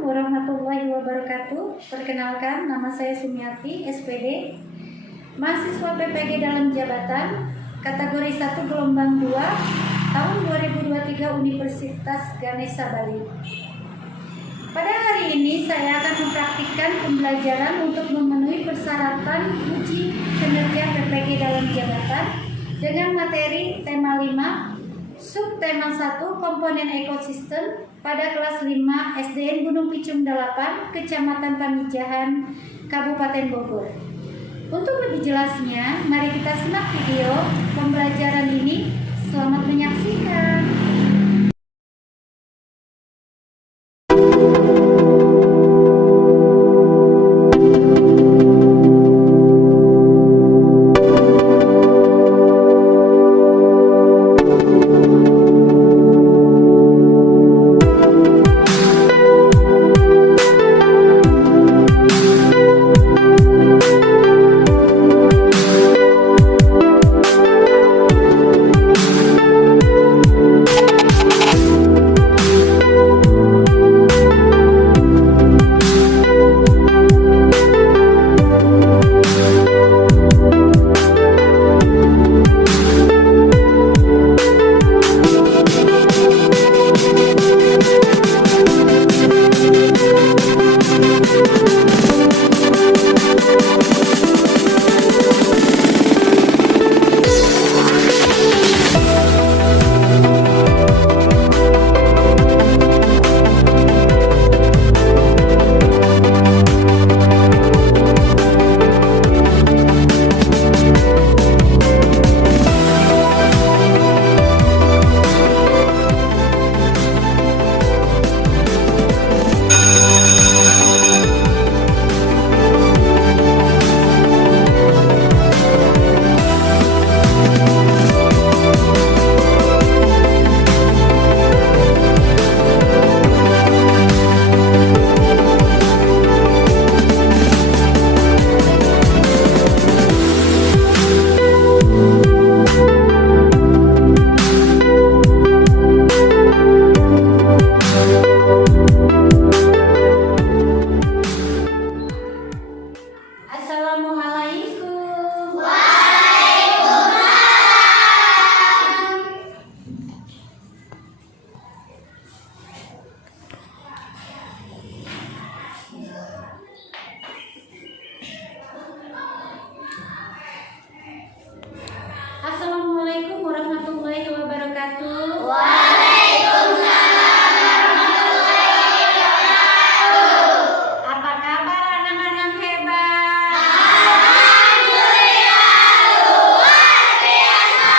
warahmatullahi wabarakatuh. Perkenalkan, nama saya Sumiati, SPD, mahasiswa PPG dalam jabatan, kategori 1 gelombang 2, tahun 2023 Universitas Ganesha Bali. Pada hari ini saya akan mempraktikkan pembelajaran untuk memenuhi persyaratan uji kinerja PPG dalam jabatan dengan materi tema 5, subtema 1, komponen ekosistem pada kelas 5 SDN Gunung Picung 8, Kecamatan Pamijahan, Kabupaten Bogor. Untuk lebih jelasnya, mari kita simak video pembelajaran ini. Selamat menyaksikan. Assalamualaikum warahmatullahi wabarakatuh. Waalaikumsalam warahmatullahi wabarakatuh. Apa kabar anak-anak hebat? Alhamdulillah luar biasa.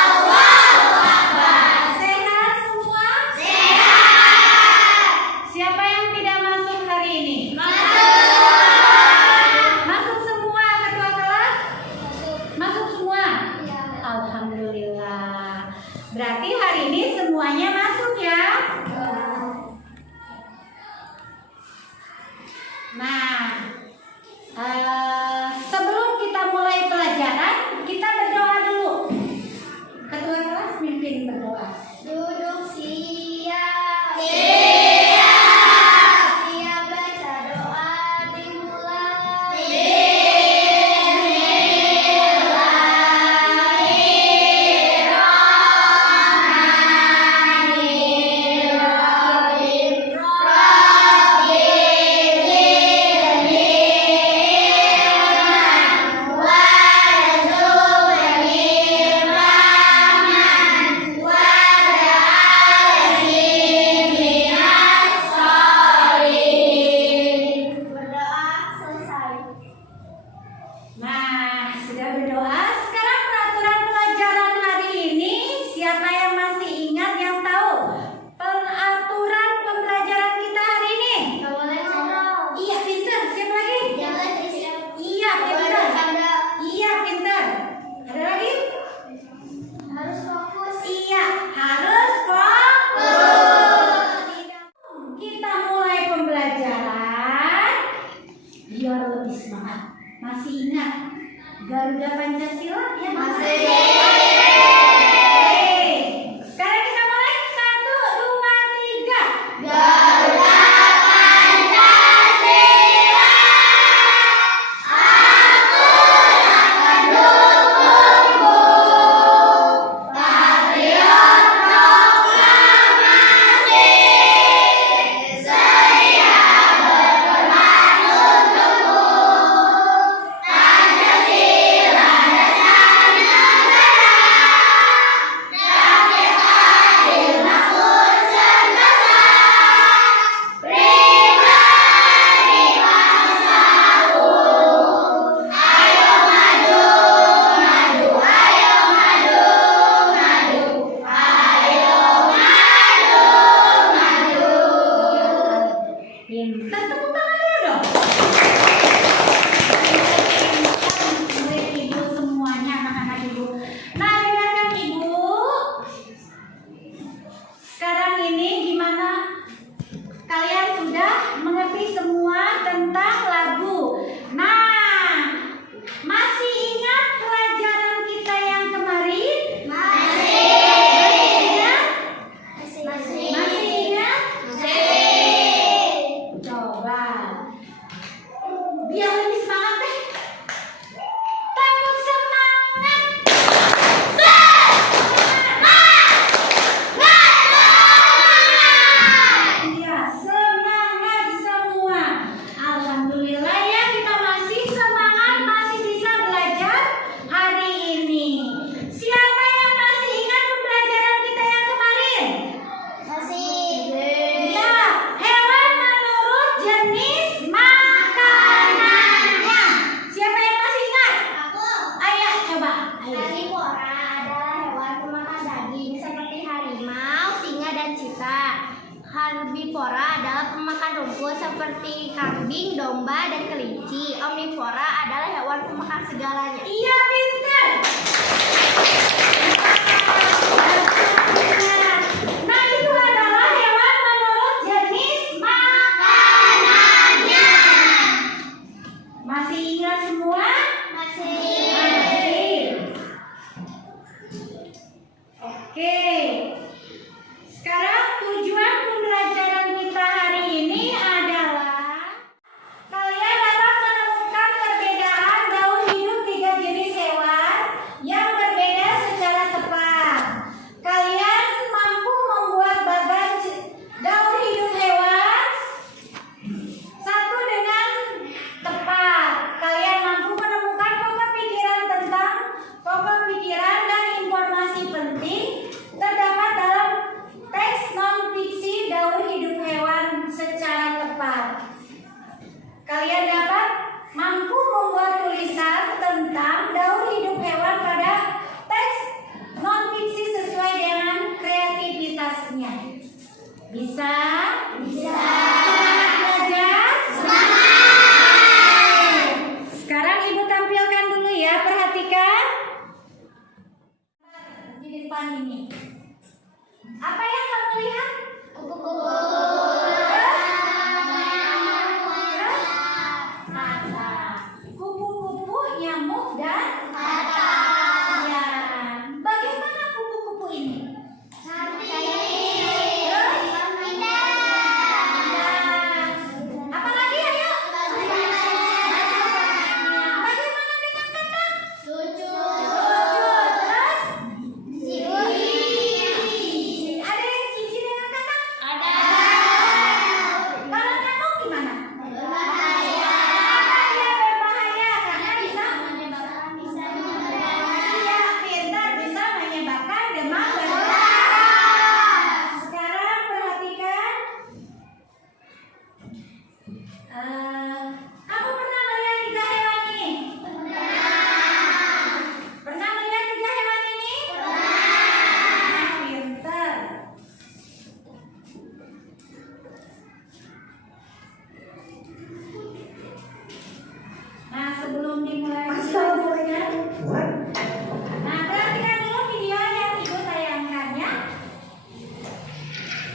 Allahu Akbar. Sehat semua? Sehat. Siapa yang tidak masuk hari ini? Masuk semua ketua kelas? Masuk semua? Alhamdulillah. Berarti hari ini semuanya masuk ya? Nah, sebelum kita mulai pelajaran, kita berdoa dulu. Ketua kelas mimpin berdoa. Duduk siap. Siap. Siap baca doa dimulai. Nah, sudah berdoa. Sekarang peraturan pelajaran hari ini, siapa yang masih ingat, yang tahu peraturan pembelajaran kita hari ini? Iya, pintar. Siapa lagi? Iya, pintar. Iya, pintar. Ada lagi? Harus fokus. Iya, harus fokus. Kita mulai pembelajaran biar lebih semangat. Masih ingat Garuda Pancasila? Ya, Masih. Oke. Sekarang kita mulai. 1, 2, 3. Garuda Kita tepuk tangan dulu dong. Murid ibu semuanya, anak-anak ibu. Nah, dengarkan ibu. Sekarang ini gimana? Kalian sudah mengerti semua tentang lagu. Nah, masih ingat pelajaran kita yang kemarin? Masih ingat? Masih ingat? Coba. Biar lebih semangat deh. Tepuk semangat. Iya, semangat semua. Alhamdulillah ya, kita masih semangat, masih bisa belajar hari ini. Siapa yang masih ingat pembelajaran kita yang kemarin? Ya, hewan menurut jenis makanannya. Siapa yang masih ingat? Ayo coba. Ayo. Herbivora adalah hewan pemakan daging seperti harimau, singa, dan cita. Herbivora adalah pemakan rumput seperti kambing, domba, dan kelinci. Omnivora adalah hewan pemakan segalanya. Iya, pintar. Nah, itu adalah hewan menurut jenis makanannya. Masih ingat semua? Masih. Oke. Sekarang tujuan pembelajaran kita hari ini adalah kalian dapat menemukan perbedaan daur hidup 3 jenis hewan yang berbeda secara tepat. Kalian mampu membuat bagan daur hidup hewan satu dengan tepat. Kalian mampu menemukan pokok pikiran dan informasi penting terdapat dalam teks non-fiksi daur hidup hewan secara tepat. Kalian dapat mampu membuat tulisan tentang daur hidup hewan pada teks non-fiksi sesuai dengan kreativitasnya. Bisa? Bisa. Semangat belajar? Semangat! Sekarang ibu tampilkan dulu ya, perhatikan. Di depan ini. Apa yang kamu lihat? Kata. Kupu-kupu, nyamuk, dan kata. Ya. Bagaimana kupu-kupu ini? Apa lagi ayo? Bagaimana dengan kata? Lucu. Terus? Ada yang cici dengan kata? Ada. Kalau nyamuk gimana? Berbahaya. Kenapa dia berbahaya? Karena bisa iya, pintar, bisa menyebabkan demam berdarah. Sekarang perhatikan. Kamu pernah melihat 3 hewan ini? Pernah melihat 3 hewan ini? Nah, pintar. Nah, sebelum dimulai videonya, nah perhatikan dulu video yang ibu tayangkan ya.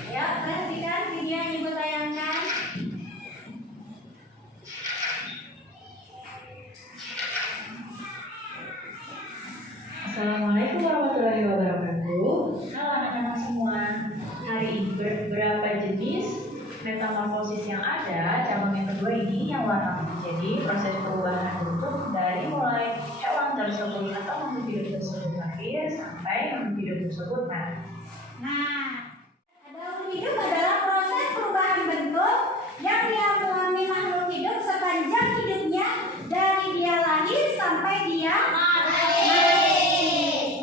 Ya, perhatikan video yang ibu tayangkan. Assalamualaikum warahmatullahi wabarakatuh. Halo anak-anak semua. Hari ini beberapa jenis metamorfosis yang ada. Cabang yang kedua ini yang warna putih. Jadi proses perubahan bentuk dari mulai hewan tersebut atau makhluk hidup tersebut lahir sampai makhluk hidup tersebut mati. Nah, daur hidup adalah proses perubahan bentuk yang dialami makhluk hidup sepanjang hidupnya dari dia lahir sampai dia mati.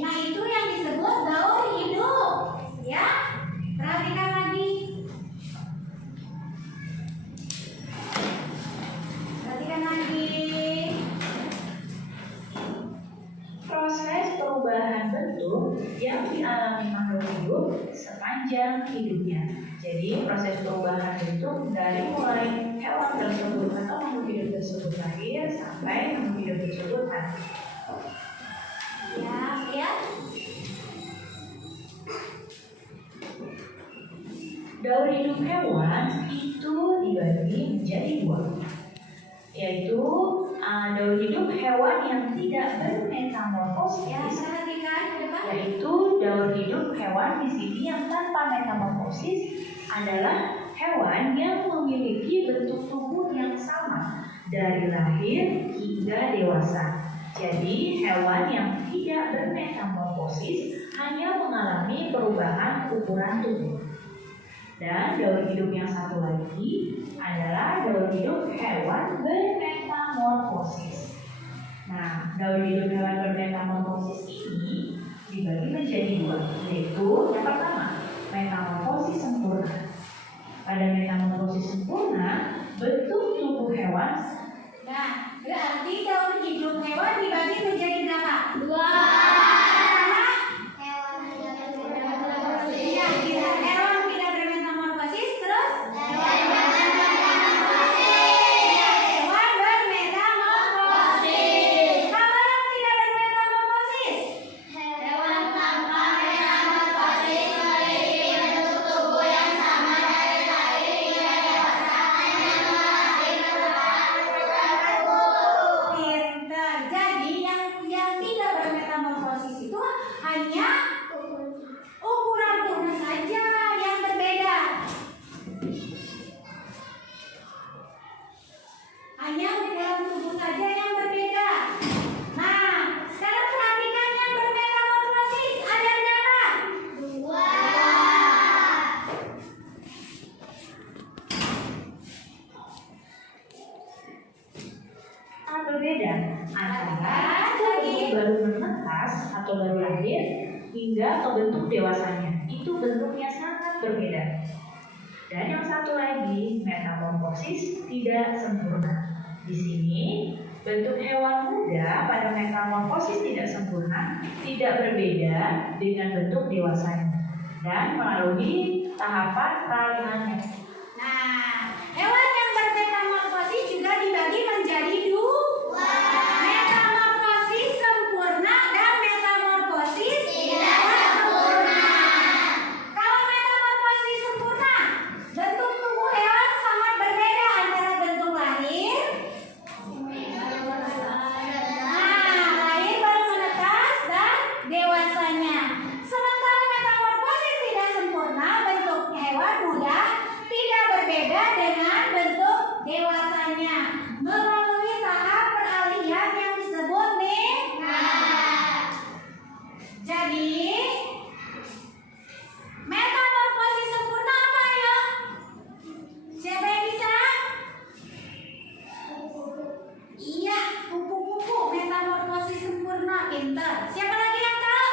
Nah, itu yang disebut daur hidup. Ya, perhatikan lagi. Perhatikan lagi. Proses perubahan bentuk yang dialami makhluk hidup sepanjang hidupnya. Jadi proses perubahan bentuk dari mulai hewan tersebut atau makhluk hidup tersebut lahir sampai makhluk hidup tersebut mati. Ya. Daur hidup hewan itu dibagi menjadi dua, yaitu daur hidup hewan yang tidak bermetamorfosis, yaitu daur hidup hewan di sini yang tanpa metamorfosis adalah hewan yang memiliki bentuk tubuh yang sama dari lahir hingga dewasa. Jadi hewan yang tidak bermetamorfosis hanya mengalami perubahan ukuran tubuh. Dan daur hidup yang satu lagi adalah daur hidup hewan bermetamorfosis. Nah, daur hidup hewan bermetamorfosis ini dibagi menjadi dua, yaitu yang pertama, metamorfosis sempurna. Pada metamorfosis sempurna, bentuk tubuh hewan. Nah, berarti daur hidup hewan dibagi menjadi berapa? Dua. Berbeda antara tubuh baru menetas atau baru lahir hingga ke bentuk dewasanya, itu bentuknya sangat berbeda. Dan yang satu lagi, metamorfosis tidak sempurna. Di sini bentuk hewan muda pada metamorfosis tidak sempurna, tidak berbeda dengan bentuk dewasanya dan melalui tahapan peralihannya. Nah, hewan yang bermetamorfosis juga dibagi menjadi dua. Metamorfosis sempurna dan metamorfosis tidak sempurna. Kalau metamorfosis sempurna, bentuk tubuh hewan sangat berbeda antara bentuk lahir. Lahir baru menetas dan dewasanya. Sementara metamorfosis tidak sempurna, bentuk hewan muda tidak berbeda dengan bentuk dewasanya melalui tahap peralihan yang disebut Jadi metamorfosis sempurna apa ya? Siapa yang bisa? Iya, kupu-kupu metamorfosis sempurna, pinter. Siapa lagi yang tahu?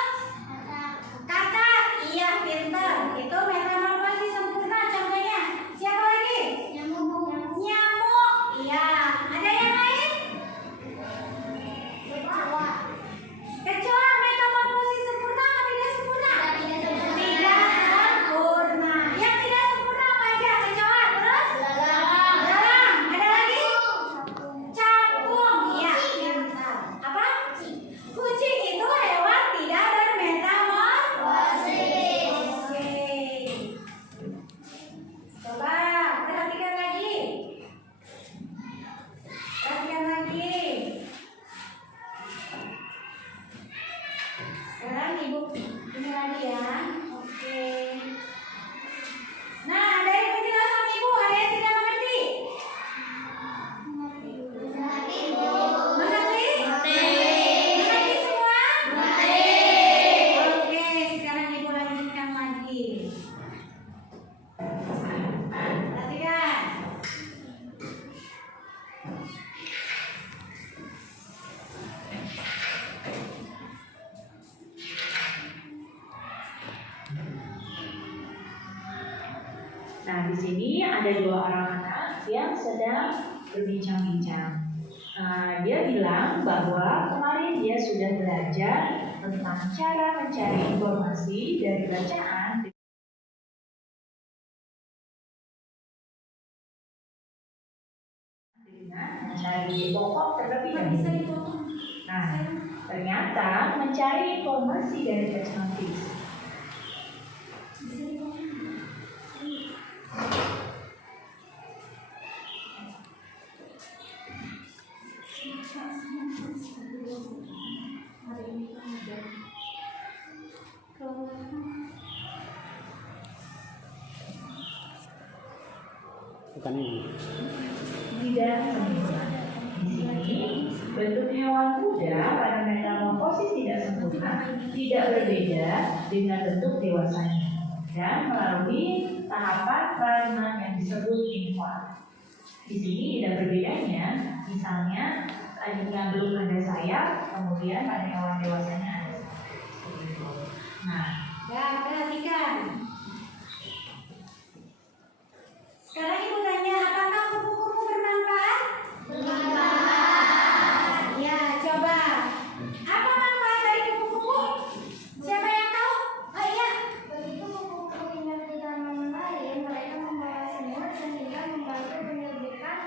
Kakak, iya pinter. Itu metamorfosis sempurna contohnya. Siapa lagi? Nyamuk. Iya. Ada yang lain? Kecoa metamorfosis sempurna atau tidak sempurna? Tidak sempurna. Yang tidak sempurna apa aja? Kecoa, terus? Belang. Ada lagi? Capung. Iya, pintar. Apa? Kucing itu hewan tidak bermetamorfosis. Oke. Coba perhatikan lagi. Perhatikan lagi. Sekarang ibu ini lagi ya. Oke. Nah, dari penjelasan ibu ada yang tidak mengerti? Mengerti? Mengerti semua? Oke, sekarang ibu lanjutkan lagi. Perhatikan. Nah, di sini ada dua orang anak yang sedang berbincang-bincang. Dia bilang bahwa kemarin dia sudah belajar tentang cara mencari informasi dari bacaan dengan mencari pokok terlebih Nggak bisa dahulu. dipotong. Nah, ternyata mencari informasi dari teks notis. Bisa dipotong. Hari ini kan ada bukan ini. Tidak sempurna. Di sini, bentuk hewan kuda pada metamorfosis tidak sempurna tidak berbeda dengan bentuk dewasanya dan melalui tahapan praliman yang disebut infant. Di sini tidak berbedanya, misalnya tadinya belum ada sayap, kemudian pada hewan dewasanya ada sayap. Nah, Ya, perhatikan. Sekarang ibu tanya, apakah kupu-kupu bermanfaat? Bermanfaat. Ya, coba. Apa manfaat dari kupu-kupu? Siapa yang tahu? Oh iya. Begitu kupu-kupu hinggap di tanaman lain, mereka membawa semut sehingga membantu penyerbukan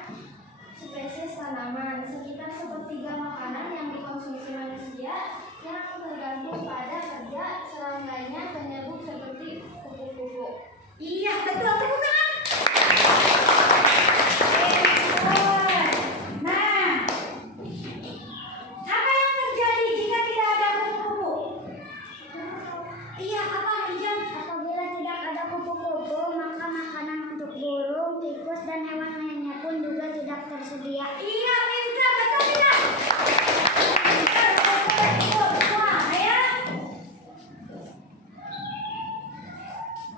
spesies tanaman. Sekitar sepertiga makanan yang dikonsumsi manusia yang tergantung pada kerja serangganya penyerbukan seperti kupu-kupu. Iya, betul. Tepuk tangan. Nah, apa yang terjadi jika tidak ada kupu-kupu? Iya, apa hijau? Apabila tidak ada kupu-kupu, maka makanan untuk burung, tikus, dan hewan lainnya pun juga tidak tersedia. Iya, pintar, betul tidak? Pintar, betul. Wah, ya.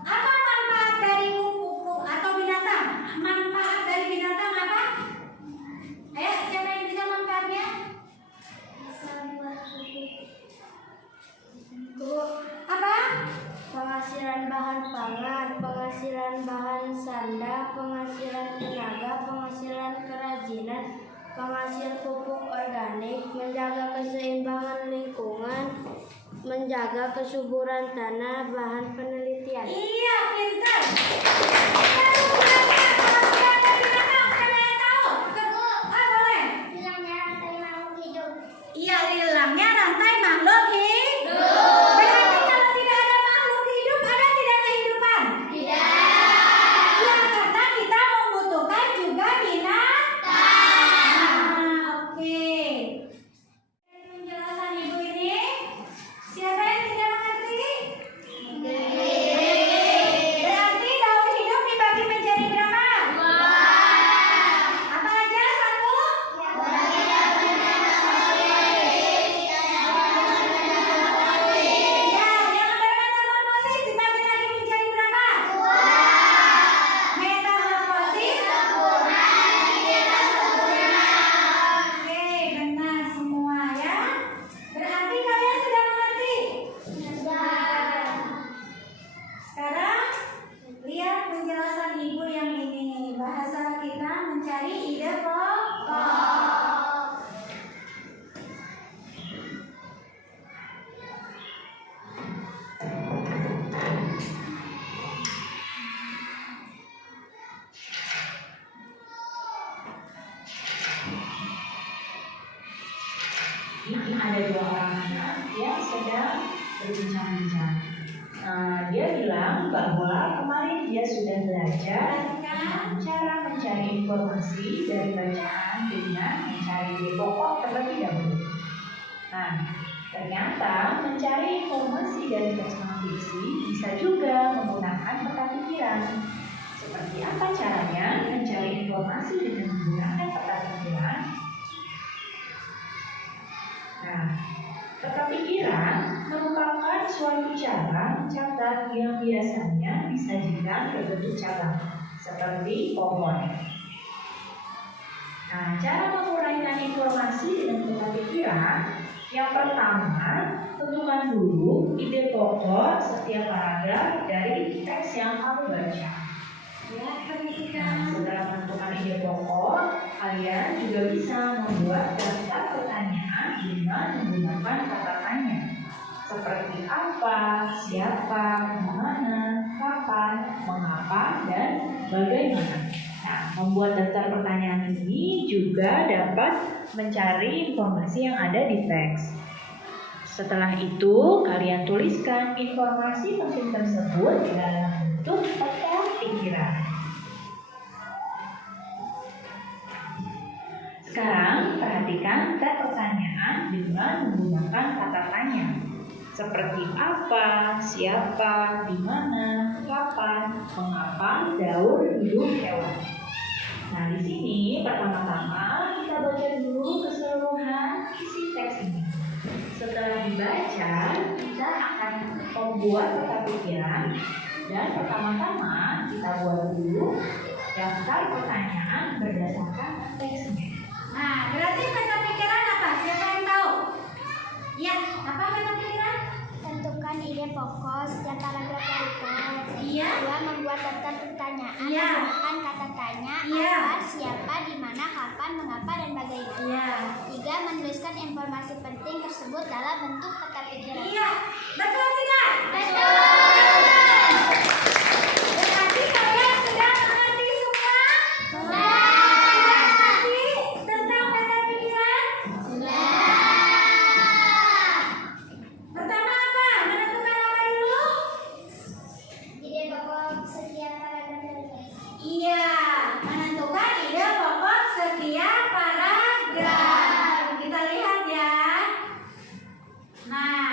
Apa manfaat dari kupu-kupu atau binatang? Manfaat dari binatang apa? Ayo, siapa yang bisa manfaatnya? Bisa buat kupu-kupu. Apa? Penghasilan bahan pangan, penghasilan bahan sanda, penghasilan tenaga, penghasilan kerajinan, penghasil pupuk organik, menjaga keseimbangan lingkungan, menjaga kesuburan tanah, bahan penelitian. Iya, pintar. Baru berapa penghasilan dari binatang? Siapa yang tahu? Ah, boleh. Hilangnya rantai makhluk hidup. Iya, hilangnya rantai makhluk hidup. Berarti kalau tidak ada makhluk hidup, ada tidak kehidupan? Tidak. Ya, karena kita membutuhkan juga binatang. Nah, oke. Penjelasan ibu ini, siapa yang tidak mengerti? Berarti daun hidup dibagi menjadi berapa? Apa aja? Satu? Ya, yang bermetamorfosis dibagi lagi menjadi berapa? Metamorfosis sempurna. Oke, benar semua ya. Berarti kalian sudah mengerti? Sekarang lihat penjelasan ibu yang ini. Bahasa kita mencari ide pokok. ini ada dua orang anak yang sedang berbincang-bincang. Dia bilang bahwa kemarin dia sudah belajar tentang cara mencari informasi dari bacaan dengan mencari ide pokok terlebih dahulu. Nah, ternyata mencari informasi dari teks non-fiksi bisa juga menggunakan peta pikiran. Seperti apa caranya mencari informasi dengan menggunakan peta pikiran? Nah, peta pikiran merupakan suatu cara mencatat yang biasanya disajikan berbentuk cabang, seperti pohon. Nah, cara menguraikan informasi dengan peta pikiran, yang pertama, tentukan dulu ide pokok setiap paragraf dari teks yang kamu baca. Ya, perhatikan. Nah, setelah menentukan ide pokok, kalian juga bisa membuat daftar pertanyaan dengan menggunakan kata tanya, seperti apa, siapa, mana, kapan, mengapa, dan bagaimana. Nah, membuat daftar pertanyaan ini juga dapat mencari informasi yang ada di teks. Setelah itu, kalian tuliskan informasi penting tersebut dalam bentuk peta pikiran. Sekarang, perhatikan set pertanyaan dengan menggunakan kata tanya. Seperti apa, siapa, di mana, kapan, mengapa, daur, hidup, hewan. Nah, di sini pertama-tama kita baca dulu keseluruhan isi teks ini. Setelah dibaca, kita akan membuat peta pikiran dan pertama-tama kita buat dulu daftar pertanyaan berdasarkan teksnya. Nah, berarti peta pikiran apa? Siapa yang tahu? Ya, apa peta pikiran? Tentukan ide pokok setiap paragraf dari teks. Iya. 2. Membuat daftar pertanyaan Iya. menggunakan kata tanya, Iya. apa, siapa, di mana, kapan, mengapa, dan bagaimana. Iya. 3. Menuliskan informasi penting tersebut dalam bentuk peta pikiran. Iya. Betul tidak? Betul. Berarti kalian sudah mengerti semua? Sudah. Sudah mengerti tentang peta pikiran? Pertama apa? Menentukan apa dulu? Ide pokok setiap paragraf dari teks. Iya, menentukan ide pokok setiap paragraf. Kita lihat ya. Nah,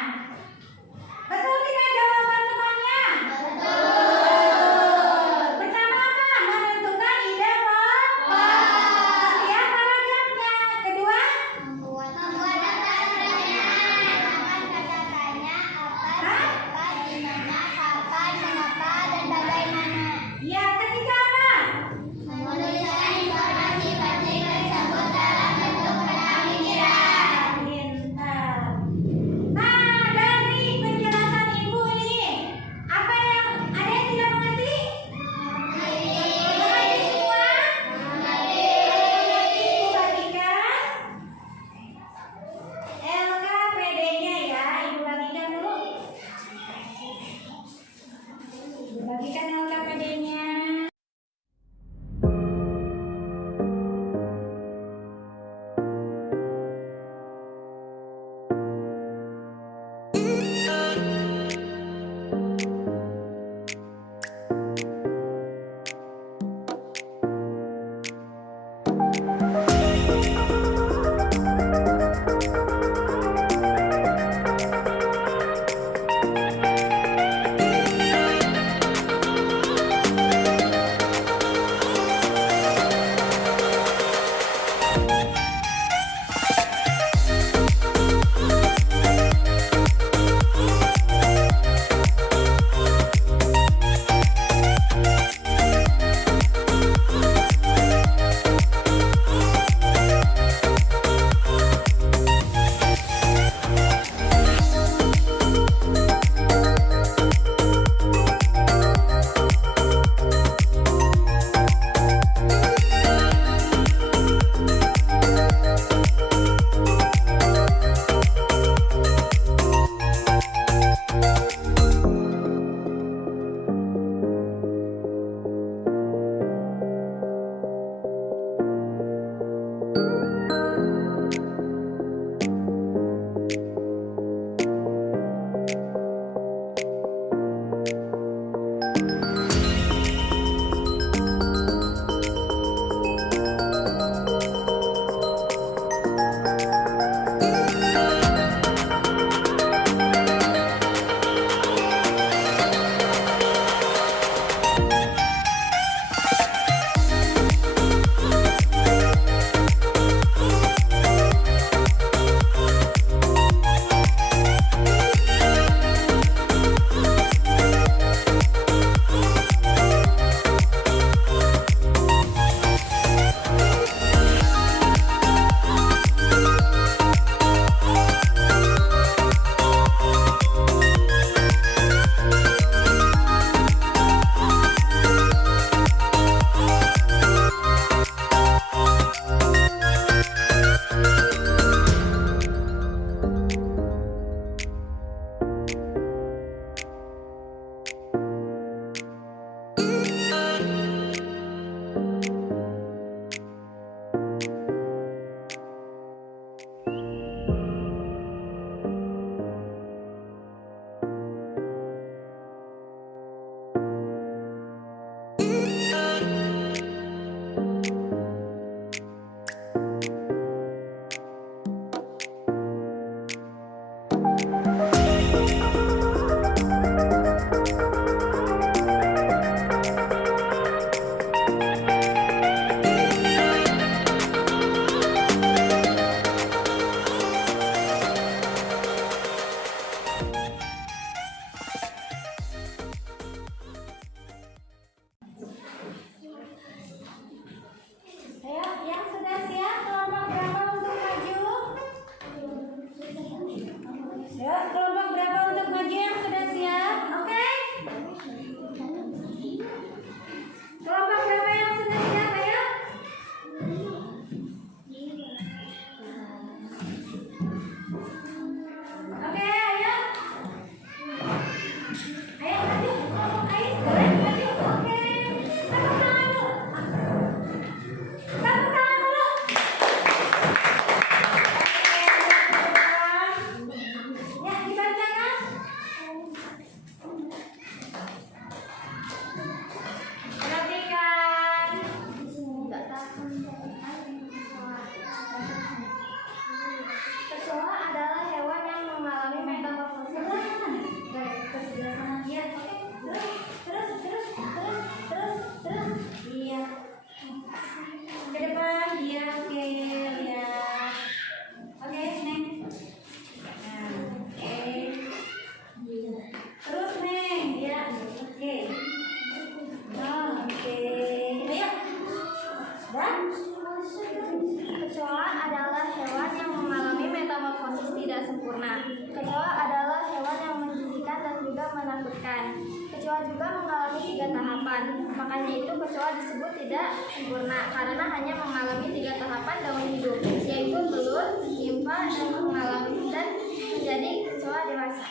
menakutkan. Kecoa juga mengalami 3 tahapan. Makanya itu kecoa disebut tidak sempurna karena hanya mengalami 3 tahapan dalam hidup, yaitu telur, nimfa, dan mengalami dan menjadi kecoa dewasa.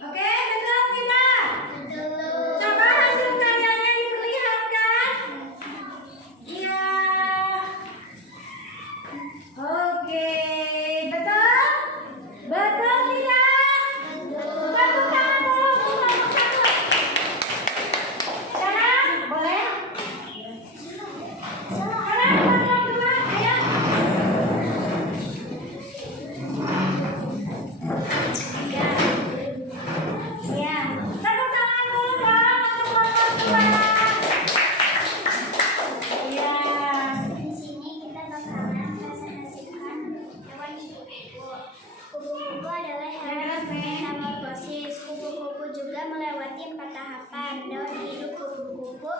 Oke, betul tidak? Coba hasil karyanya diperlihatkan. Iya. Oke, betul? Betul tidak? Tepuk tangan dulu untuk kelompok 1. Sekarang boleh? Sekarang kelompok 2, ayo. Ya, tepuk tangan dulu dong untuk kelompok 2. Ya. Di sini kita bakalan presentasikan hewan kupu-kupu. Kupu-kupu adalah hewan metamorfosis. Kupu-kupu juga melewati 4 tahapan dalam hidup kupu-kupu,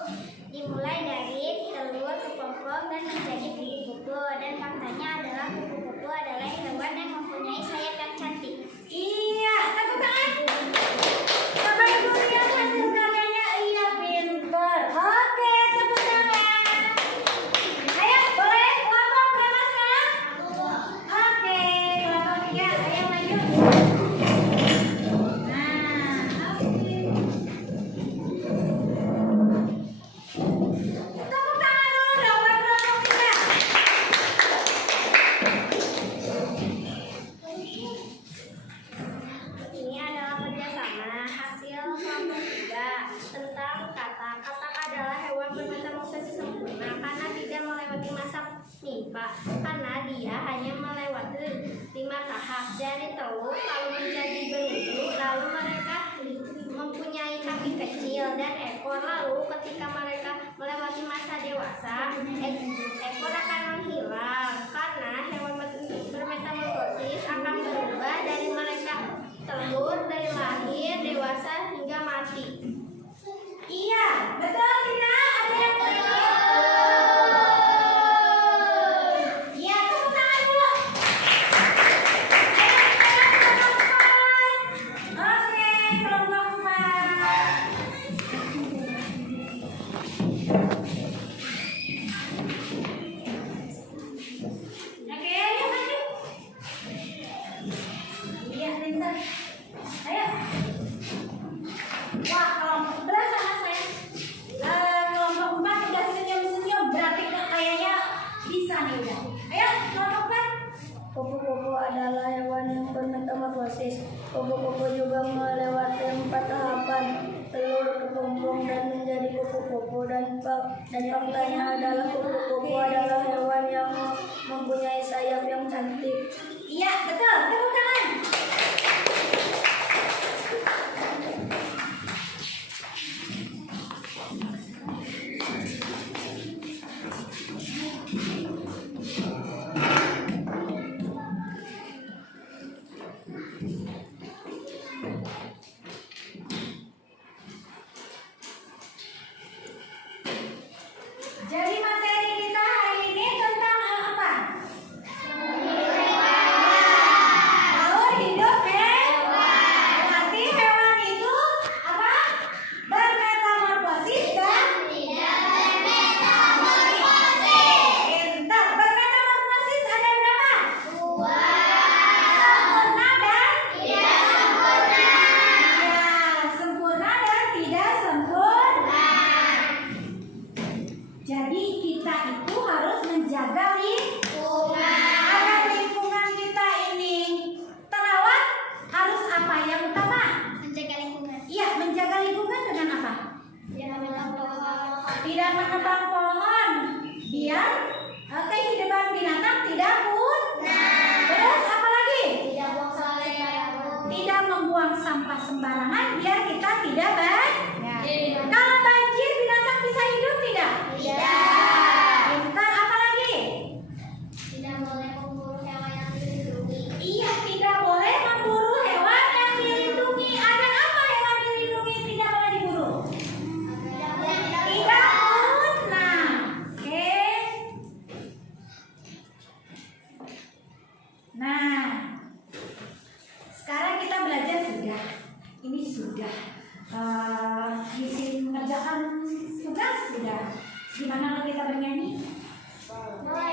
dimulai dari telur, kepompong, dan menjadi kupu-kupu. Dan faktanya adalah kupu-kupu adalah hewan yang mempunyai sayap yang cantik. Iya, tepuk tangan. Coba ibu lihat hasil karyanya. Iya, pintar. Oke, tepuk tangan. Ayo, boleh kelompok berapa sekarang? Oke, kelompok 3. Ayo maju. Nah, tepuk tangan dulu dong buat kelompok 3. Ini adalah kerjasama hasil kelompok 3 tentang katak. Katak adalah hewan bermetamorfosis sempurna karena tidak melewati masa nimfa, karena dia hanya melewati 5 tahap dari telur lalu menjadi berudu, lalu mereka mempunyai kaki kecil dan ekor, lalu ketika mereka melewati masa dewasa ekor akan menghilang karena hewan bermetamorfosis akan berubah dari mereka telur dari lahir, dewasa hingga mati. Iya, betul tidak? Ada yang betul? Iya, tepuk tangan dulu. Ayo, sekarang kelompok 4. Oke, kelompok 4. Oke, ayo maju. Iya, pintar. Ayo. Wah, kelompok sebelah sana saya. Kelompok 4 udah senyum-senyum, berarti kayaknya bisa nih udah. Ayo, kelompok 4. Kupu-kupu adalah hewan yang bermetamorfosis. Kupu-kupu juga melewati 4 tahapan, telur, kepompong, dan menjadi kupu-kupu. Dan faktanya adalah kupu-kupu adalah hewan yang mempunyai sayap yang cantik. Iya, betul. Tepuk tangan. Jadi materi kita hari ini tentang apa? Tahu hidup hewan. Berarti hewan itu apa? Bermetamorfosis dan tidak bermetamorfosis. Pintar. Bermetamorfosis ada berapa? 2. Sempurna dan tidak sempurna. Ya, sempurna dan tidak sempurna. Jadi kita itu harus menjaga lingkungan. Agar lingkungan kita ini terawat, harus apa yang utama? Menjaga lingkungan. Iya, menjaga lingkungan dengan apa? Jangan menebang pohon. Tidak menebang pohon, biar kehidupan binatang tidak punah. Terus apa lagi? Tidak buang sampah sembarangan. Tidak membuang sampah sembarangan, biar kita tidak banjir. Kalau banjir, binatang bisa hidup tidak? Tidak. Pintar. Apa lagi? Tidak boleh memburu hewan yang dilindungi. Iya, tidak boleh memburu hewan yang dilindungi. Agar apa hewan dilindungi tidak boleh diburu? Tidak punah. Oke. Nah, sekarang kita Gimana kalau kita bernyanyi? Boleh.